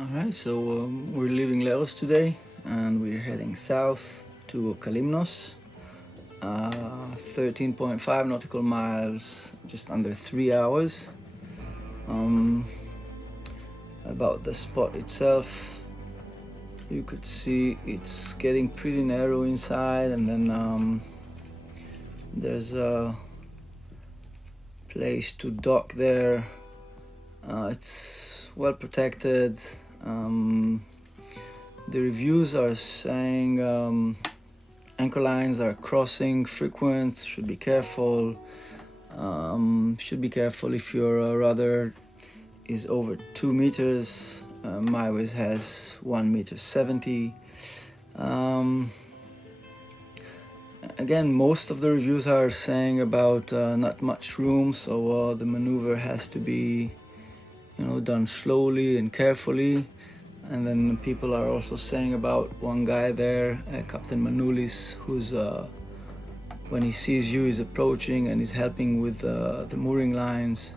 Alright, so we're leaving Leros today and we're heading south to Kalymnos. 13.5 nautical miles, just under 3 hours. About the spot itself, you could see it's getting pretty narrow inside, and then there's a place to dock there. It's well protected. The reviews are saying anchor lines are crossing frequent, should be careful. Should be careful if your rudder is over 2 meters. My ways has 1.70 meters. Again, most of the reviews are saying about not much room, so the maneuver has to be done slowly and carefully. And then people are also saying about one guy there, Captain Manulis, who's when he sees you, he's approaching and he's helping with the mooring lines.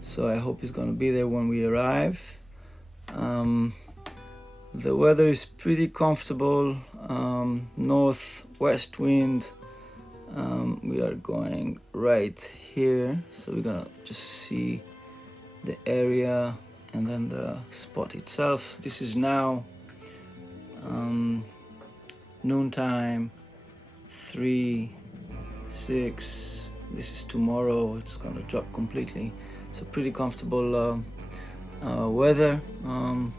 So I hope he's going to be there when we arrive. The weather is pretty comfortable, northwest wind. We are going right here, so we're gonna just see the area and then the spot itself. This is now noontime, 3, 6. This is tomorrow. It's gonna drop completely. So pretty comfortable weather.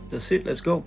That's it. Let's go.